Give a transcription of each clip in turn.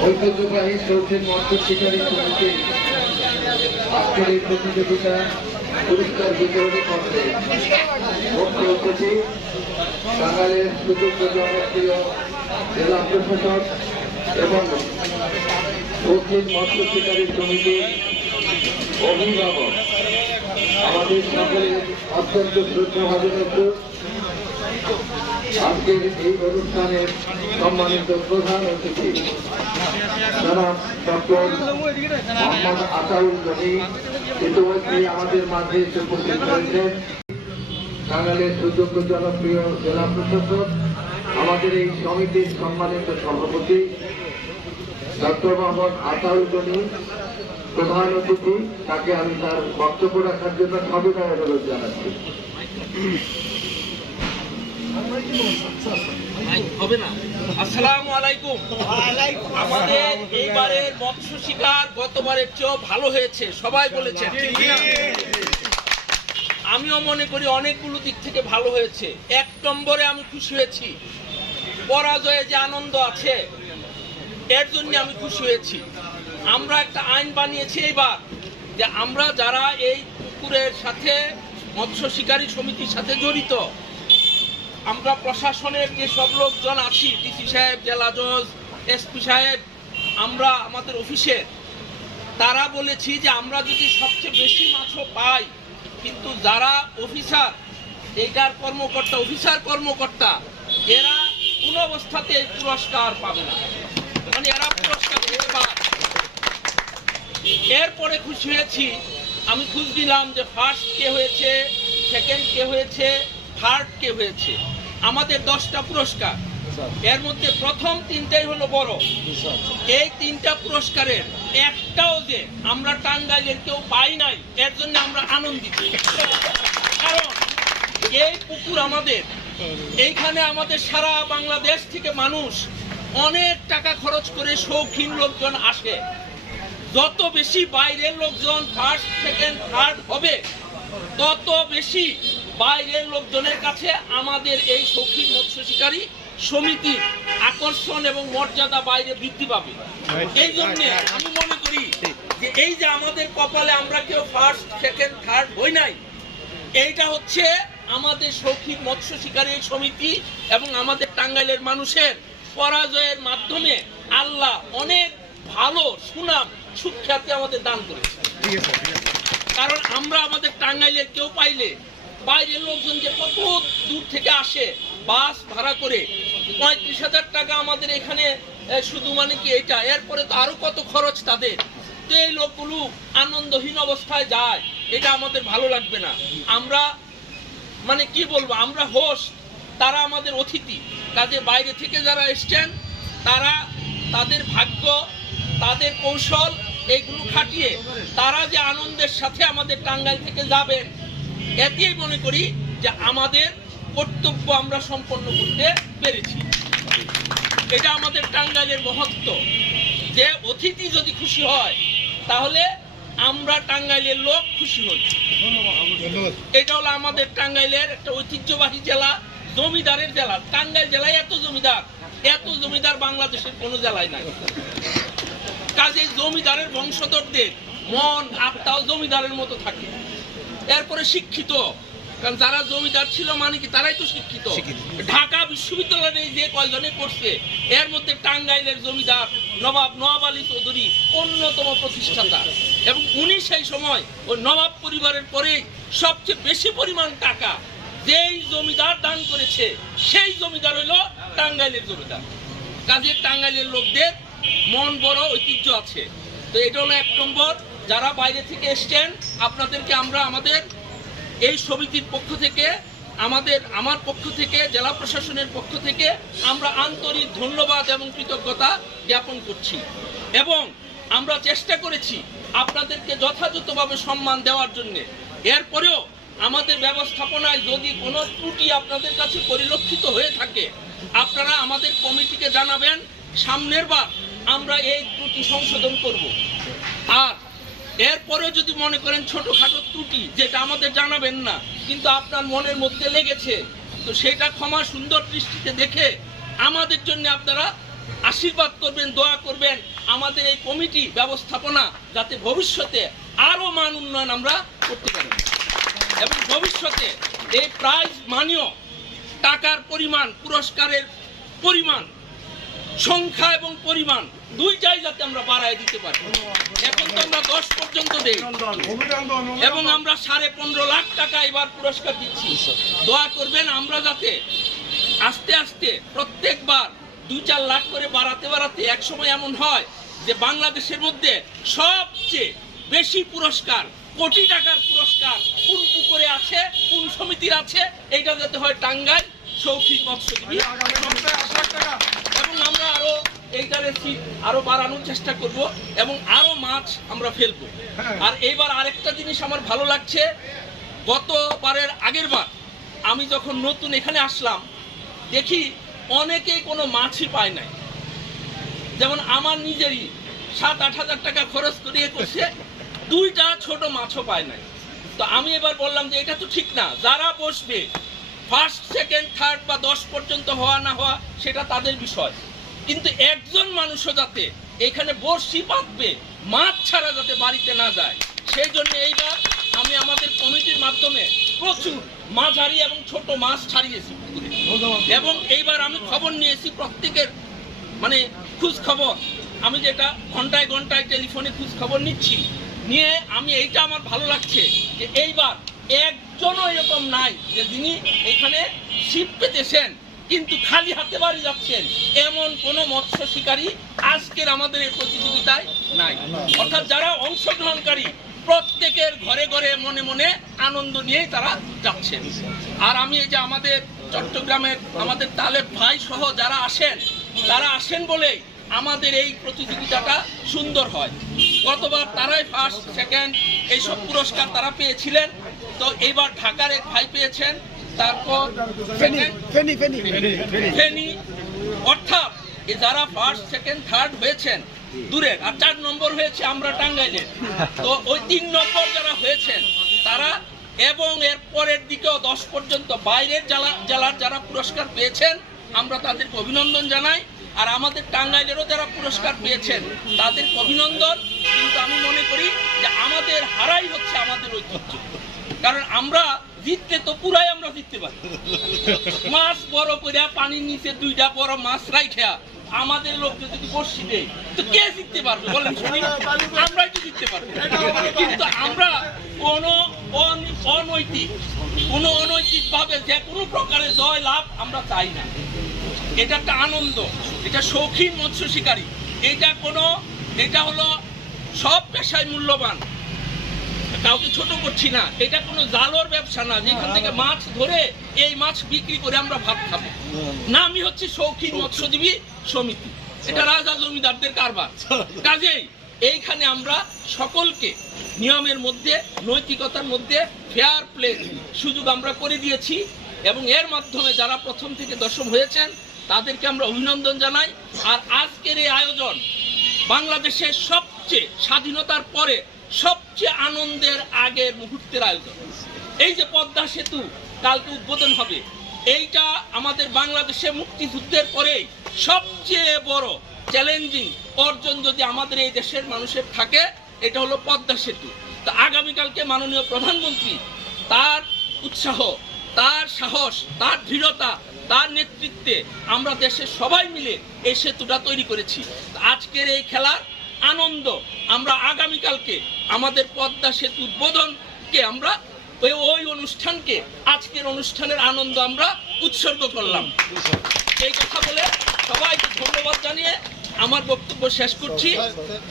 ঐতিহ্যবাহী চৌথের মৎস্য শিকারী সমিতি আজকের এই প্রতিযোগিতা পুরস্কার বিতরণী করবে মুখ্য অতিথি বাঙালির সুযোগ্য জনপ্রিয় জেলা প্রশাসক এবং দক্ষিণ মৎস্য শিকারী সমিতির অভিভাবক আমাদের সকলের অত্যন্ত শ্রদ্ধা ভাজনত্ব আজকের এই অনুষ্ঠানের সম্মানিত প্রধান অতিথি জনাব ডক্টর মোহাম্মদ আতাউল গনি ইতিমধ্যে আমাদের মাঝে এসে উপস্থিত জনপ্রিয় জেলা প্রশাসক, আমাদের এই সমিতির সম্মানিত সভাপতি, ডক্টর মোহাম্মদ আতাউল গনি প্রধান অতিথি, তাকে আমি তার বক্তব্য রাখার জন্য সবিনয় অনুরোধ জানাচ্ছি। হবে না। আসসালামু আলাইকুম। আমাদের এইবারের মৎস্য শিকার গতবারের চেয়েও ভালো হয়েছে। সবাই আমিও মনে করি অনেকগুলো দিক থেকে ভালো হয়েছে। এক নম্বরে আমি খুশি হয়েছি। পরাজয়ে যে আনন্দ আছে এর জন্য আমি খুশি হয়েছি। আমরা একটা আইন বানিয়েছি এইবার যে আমরা যারা এই পুকুরের সাথে মৎস্য শিকারী সমিতির সাথে জড়িত আমরা প্রশাসনের যে সব লোকজন আছি, ডিসি সাহেব, জেলা জজ, এসপি সাহেব, আমরা আমাদের অফিসে, তারা বলেছি যে আমরা যদি সবচেয়ে বেশি মাছও পাই, কিন্তু যারা অফিসার, এইটার কর্মকর্তা, অফিসার কর্মকর্তা, এরা কোন অবস্থাতে এই পুরস্কার পাবে না। মানে এরা পুরস্কার এরপরে খুশি হয়েছি, আমি খুঁজ দিলাম যে ফার্স্ট কে হয়েছে সেকেন্ড কে হয়েছে থার্ড কে হয়েছে। আমাদের দশটা পুরস্কার। এর মধ্যে প্রথম তিনটাই হলো বড়। এই তিনটা পুরস্কারের একটাও যে আমরা টাঙ্গাইলের কেউ পাই নাই এর জন্য আমরা আনন্দিত। কারণ এই পুকুর আমাদের। এইখানে আমাদের সারা বাংলাদেশ থেকে মানুষ অনেক টাকা খরচ করে শৌখিন লোকজন আসে। যত বেশি বাইরের লোকজন ফার্স্ট সেকেন্ড থার্ড হবে তত বেশি বাইরের লোকজনের কাছে আমাদের এই শৌখিন মৎস্য শিকারী সমিতির আকর্ষণ এবং মর্যাদা বাইরে বৃদ্ধি পাবে। এই জন্য আমি মনে করি যে এই যে আমাদের কপালে আমরা কেউ ফার্স্ট সেকেন্ড থার্ড হই নাই এইটা হচ্ছে আমাদের শৌখিন মৎস্য শিকারী সমিতি এবং আমাদের টাঙ্গাইলের মানুষের পরাজয়ের মাধ্যমে আল্লাহ অনেক ভালো সুনাম সুখ্যাতি আমাদের দান করেছে কারণ আমরা আমাদের টাঙ্গাইলের কেউ পাইলে বাইরের লোকজন যে কত দূর থেকে আসে, বাস ভাড়া করে, পঁয়ত্রিশ হাজার টাকা আমাদের এখানে শুধু মানে কি এটা? এরপরে তো আরও কত খরচ তাদের? তো এই লোকগুলো আনন্দহীন অবস্থায় যায়, এটা আমাদের ভালো লাগবে না। আমরা মানে কি বলব, আমরা হোস্ট তারা আমাদের অতিথি। কাজে বাইরে থেকে যারা এসছেন, তারা তাদের ভাগ্য, তাদের কৌশল, এগুলো খাটিয়ে তারা যে আনন্দের সাথে আমাদের টাঙ্গাইল থেকে যাবেন এতেই মনে করি যে আমাদের কর্তব্য আমরা সম্পন্ন করতে পেরেছি। এটা আমাদের টাঙ্গাইলের মহত্ব। যে অতিথি যদি খুশি হয়, তাহলে আমরা টাঙ্গাইলের লোক খুশি হই। এটা হলো আমাদের টাঙ্গাইলের একটা ঐতিহ্যবাহী জেলা, জমিদারের জেলা। টাঙ্গাইল জেলায় এত জমিদার এত জমিদার বাংলাদেশের কোনো জেলায় নাই। কাজে জমিদারের বংশধরদের মন আত্মাও জমিদারের মতো থাকে। এরপরে শিক্ষিত। কারণ যারা জমিদার ছিল মানে কি তারাই তো শিক্ষিত। ঢাকা বিশ্ববিদ্যালয়ে যে কয়জনে পড়ছে এর মধ্যে টাঙ্গাইলের জমিদার নবাব নওয়াব আলী চৌধুরী অন্যতম প্রতিষ্ঠাতা। এবং উনি সেই সময় ওই নবাব পরিবারের পরে সবচেয়ে বেশি পরিমাণ টাকা যেই জমিদার দান করেছে সেই জমিদার হইল টাঙ্গাইলের জমিদার। কাজে টাঙ্গাইলের লোকদের মন বড় ঐতিহ্য আছে। তো এটা হলো এক নম্বর। যারা বাইরে থেকে এসছেন, আপনাদেরকে আমরা আমাদের এই সমিতির পক্ষ থেকে, আমাদের, আমার পক্ষ থেকে, জেলা প্রশাসনের পক্ষ থেকে আমরা আন্তরিক ধন্যবাদ এবং কৃতজ্ঞতা জ্ঞাপন করছি। এবং আমরা চেষ্টা করেছি আপনাদেরকে যথাযথভাবে সম্মান দেওয়ার জন্য। এরপরেও আমাদের ব্যবস্থাপনায় যদি কোনো ত্রুটি আপনাদের কাছে পরিলক্ষিত হয়ে থাকে, আপনারা আমাদের কমিটিকে জানাবেন, সামনের বার আমরা এই ত্রুটি সংশোধন করব। আর এরপরে যদি মনে করেন ছোটখাটো ত্রুটি, যেটা আমাদের জানাবেন না, কিন্তু আপনার মনের মধ্যে লেগেছে, তো সেটা ক্ষমা সুন্দর দৃষ্টিতে দেখে আমাদের জন্য আপনারা আশীর্বাদ করবেন, দোয়া করবেন। আমাদের এই কমিটি ব্যবস্থাপনা যাতে ভবিষ্যতে আরও মান উন্নয়ন আমরা করতে পারি। এবং ভবিষ্যতে এই প্রাইজ মানীয় টাকার পরিমাণ, পুরস্কারের পরিমাণ, সংখ্যা এবং পরিমাণ দুইটাই যাতে আমরা বাড়ায় দিতে পারি। এখন তো আমরা দশ পর্যন্ত দেই। এবং আমরা সাড়ে পনেরো লাখ টাকা এবার পুরস্কার দিচ্ছি। দোয়া করবেন আমরা যাতে আস্তে আস্তে প্রত্যেকবার দুই চার লাখ করে বাড়াতে বাড়াতে এক সময় এমন হয় যে বাংলাদেশের মধ্যে সবচেয়ে বেশি পুরস্কার, কোটি টাকার পুরস্কার কোন পুকুরে আছে, কোন সমিতির আছে, এইটা যাতে হয় টাঙ্গাইল, শৌখিন মৎস্যজীবী। এইটারে সিট আরও বাড়ানোর চেষ্টা করব এবং আরও মাছ আমরা ফেলব। আর এইবার আরেকটা জিনিস আমার ভালো লাগছে গতবারের আগের বার আমি যখন নতুন এখানে আসলাম দেখি অনেকেই কোনো মাছই পায় নাই। যেমন আমার নিজেরই সাত আট হাজার টাকা খরচ করিয়ে করছে দুইটা ছোট মাছও পায় নাই। তো আমি এবার বললাম যে এটা তো ঠিক না যারা বসবে ফার্স্ট সেকেন্ড থার্ড বা দশ পর্যন্ত হওয়া না হওয়া সেটা তাদের বিষয়। কিন্তু একজন মানুষও যাতে এখানে বর্ষি পাতবে মাছ ছাড়া যাতে বাড়িতে না যায় সেই জন্য এইবার আমি আমাদের কমিটির মাধ্যমে প্রচুর মাঝারি এবং ছোট মাছ ছাড়িয়েছি। এবং এইবার আমি খবর নিয়েছি প্রত্যেকের মানে খোঁজ খবর আমি যেটা ঘন্টায় ঘন্টায় টেলিফোনে খোঁজ খবর নিচ্ছি। নিয়ে আমি এইটা আমার ভালো লাগছে যে এইবার একজনও এরকম নাই যে যিনি এখানে শিপ পেতেছেন। কিন্তু খালি হাতে বাড়ি যাচ্ছেন। এমন কোনো মৎস্য শিকারী আজকের আমাদের এই প্রতিযোগিতায় নাই। অর্থাৎ যারা অংশগ্রহণকারী, প্রত্যেকের ঘরে ঘরে মনে মনে আনন্দ নিয়েই তারা যাচ্ছেন। আর আমি এই যে আমাদের চট্টগ্রামের আমাদের তালেব ভাই সহ যারা আসেন, তারা আসেন বলেই আমাদের এই প্রতিযোগিতাটা সুন্দর হয়। গতবার তারাই ফার্স্ট সেকেন্ড এইসব পুরস্কার তারা পেয়েছিলেন। তো এইবার ঢাকার এক ভাই পেয়েছেন তারপর ফেনি ফেনি অর্থাৎ যারা ফার্স্ট সেকেন্ড থার্ড হয়েছেন দূরের আর চার নম্বর হয়েছে আমরা টাঙ্গাইলের। তো ওই তিন নম্বর যারা হয়েছেন তারা এবং এর পরের দিকেও দশ পর্যন্ত বাইরের জেলা জেলার যারা পুরস্কার পেয়েছেন আমরা তাদেরকে অভিনন্দন জানাই। আর আমাদের টাঙ্গাইলেরও যারা পুরস্কার পেয়েছেন তাদেরকে অভিনন্দন। কিন্তু আমি মনে করি যে আমাদের হারাই হচ্ছে আমাদের ঐতিহ্য। কারণ আমরা জিততে তো পুরাই আমরা জিততে পারি। মাছ বড় করে পানির নিচে দুইটা বড় মাছ রাইখা আমাদের লোককে যদি বসি দেয়, তো কে জিততে পারবে বলেন শুনি? আমরাই তো জিততে পারব। কিন্তু আমরা কোন অনৈতিক কোন অনৈতিক ভাবে যে কোনো প্রকারে জয় লাভ আমরা চাই না। এটা একটা আনন্দ, এটা শৌখিন মৎস্য শিকারী। এটা কোনো এটা হলো সব পেশায় মূল্যবান। কাউকে ছোট করছি না। এটা কোনো জালোর ব্যবসা না। যেখান থেকে মাছ ধরে এই মাছ বিক্রি করে আমরা ভাত খাব। না আমি হচ্ছে শৌখিন মৎস্যজীবী সমিতি। এটা রাজা জমিদারদের কারবার। কাজেই এইখানে আমরা সকলকে নিয়মের মধ্যে নৈতিকতার মধ্যে ফেয়ার প্লে সুযোগ আমরা করে দিয়েছি এবং এর মাধ্যমে যারা প্রথম থেকে দশম হয়েছেন তাদেরকে আমরা অভিনন্দন জানাই। আর আজকের এই আয়োজন বাংলাদেশের সবচেয়ে স্বাধীনতার পরে সবচেয়ে আনন্দের আগের মুহূর্তের আয়োজন। এই যে পদ্মা সেতু, কালকে উদ্বোধন হবে, এইটা আমাদের বাংলাদেশে মুক্তিযুদ্ধের পরেই সবচেয়ে বড় চ্যালেঞ্জিং অর্জন যদি আমাদের এই দেশের মানুষের থাকে, এটা হলো পদ্মা সেতু। তো আগামীকালকে মাননীয় প্রধানমন্ত্রী, তার উৎসাহ, তার সাহস, তার দৃঢ়তা, তার নেতৃত্বে আমরা দেশের সবাই মিলে এই সেতুটা তৈরি করেছি। আজকের এই খেলার আনন্দ। আমরা আগামীকালকে আমাদের পদ্মা সেতু উদ্বোধনকে আমরা, ওই ওই অনুষ্ঠানকে, আজকের অনুষ্ঠানের আনন্দ আমরা উৎসর্গ করলাম। এই কথা বলে সবাইকে ধন্যবাদ জানিয়ে আমার বক্তব্য শেষ করছি।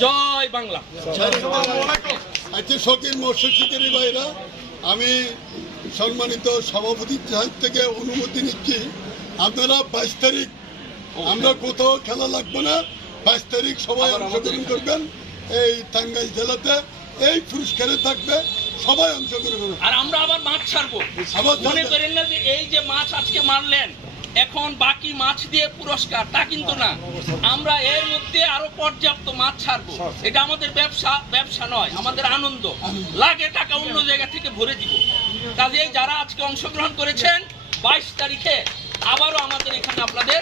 জয় বাংলা। ভাইরা, আমি সম্মানিত সভাপতি সাহেব থেকে অনুমতি নিচ্ছি। আপনারা বাইশ তারিখ, আমরা কোথাও খেলা লাগবে না। বাইশ তারিখ সবাই অংশগ্রহণ করবেন। এই টাঙ্গাইল জেলাতে এই পুরস্কারে থাকবে সবাই অংশগ্রহণ আর আমরা আবার মাছ ছাড়বো। মনে করেন না যে এই যে মাছ আজকে মারলেন এখন বাকি মাছ দিয়ে পুরস্কার তা কিন্তু না। আমরা এর মধ্যে আরও পর্যাপ্ত মাছ ছাড়বো। এটা আমাদের ব্যবসা ব্যবসা নয় আমাদের আনন্দ। লাগে টাকা অন্য জায়গা থেকে ভরে দিব। কাজেই যারা আজকে অংশগ্রহণ করেছেন বাইশ তারিখে আবারও আমাদের এখানে আপনাদের